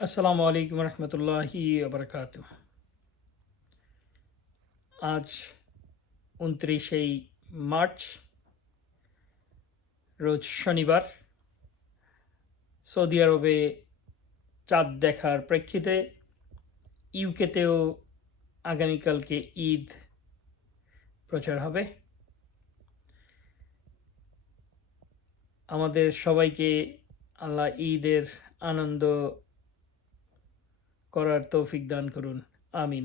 আসসালামু আলাইকুম রহমতুল্লাহি বরকাত আজ উনত্রিশেই মার্চ, রোজ শনিবার। সৌদি আরবে চাঁদ দেখার প্রেক্ষিতে ইউকেতেও আগামীকালকে ঈদ প্রচার হবে। আমাদের সবাইকে আল্লাহ ঈদের আনন্দ করার তৌফিক দান করুন। আমিন।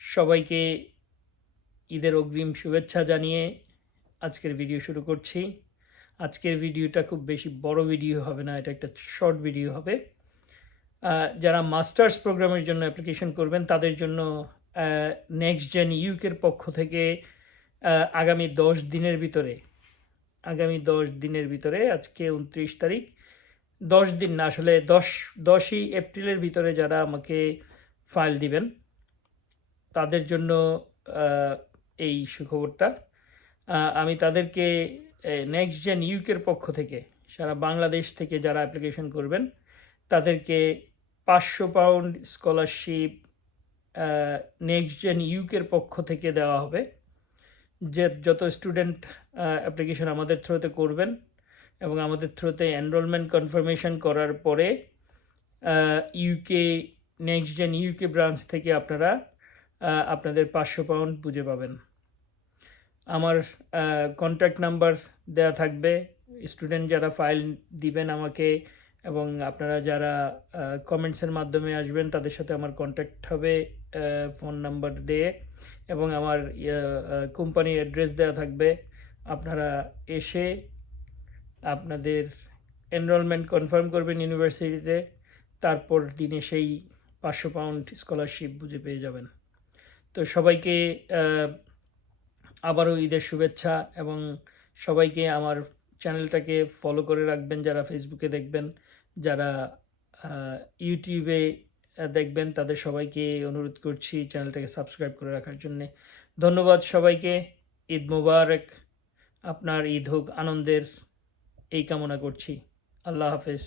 সবাইকে ঈদের অগ্রিম শুভেচ্ছা জানিয়ে আজকের ভিডিও শুরু করছি। আজকের ভিডিওটা খুব বেশি বড় ভিডিও হবে না, এটা একটা শর্ট ভিডিও হবে। যারা মাস্টার্স প্রোগ্রামের জন্য অ্যাপ্লিকেশন করবেন, তাদের জন্য নেক্সট জেন ইউকের পক্ষ থেকে আগামী দশ দিনের ভিতরে, আগামী দশ দিনের ভিতরে আজকে উনত্রিশ তারিখ দশ দিন না, আসলে দশ, দশই এপ্রিলের ভিতরে যারা আমাকে ফাইল দিবেন, তাদের জন্য এই সুখবরটা। আমি তাদেরকে নেক্সট জেন ইউকের পক্ষ থেকে, সারা বাংলাদেশ থেকে যারা অ্যাপ্লিকেশন করবেন, তাদেরকে পাঁচশো পাউন্ড স্কলারশিপ নেক্সট জেন ইউকের পক্ষ থেকে দেওয়া হবে। যে, যত স্টুডেন্ট অ্যাপ্লিকেশন আমাদের থ্রুতে করবেন এবং আমাদের থ্রুতে এনরোলমেন্ট কনফার্মেশন করার পরে UK next gen UK branch থেকে আপনারা আপনাদের পাঁচশো পাউন্ড বুঝে পাবেন। আমার কন্ট্যাক্ট নাম্বার দেওয়া থাকবে। স্টুডেন্ট যারা ফাইল দিবেন আমাকে এবং আপনারা যারা কমেন্টসের মাধ্যমে আসবেন, তাদের সাথে আমার কন্ট্যাক্ট হবে ফোন নাম্বার দিয়ে। এবং আমার কোম্পানির অ্যাড্রেস দেওয়া থাকবে। আপনারা এসে আপনাদের এনরোলমেন্ট কনফার্ম করবেন ইউনিভার্সিটিতে তারপর দিনে সেই পাঁচশো পাউন্ড স্কলারশিপ বুঝে পেয়ে যাবেন। তো সবাইকে আবারও ঈদের শুভেচ্ছা এবং সবাইকে আমার চ্যানেলটাকে ফলো করে রাখবেন যারা ফেসবুকে দেখবেন, যারা ইউটিউবে দেখবেন, তাদের সবাইকে অনুরোধ করছি চ্যানেলটাকে সাবস্ক্রাইব করে রাখার জন্যে। ধন্যবাদ সবাইকে, ঈদ মুবারক, আপনার ঈদ হোক আনন্দের এই কামনা করছি। আল্লাহ হাফেজ।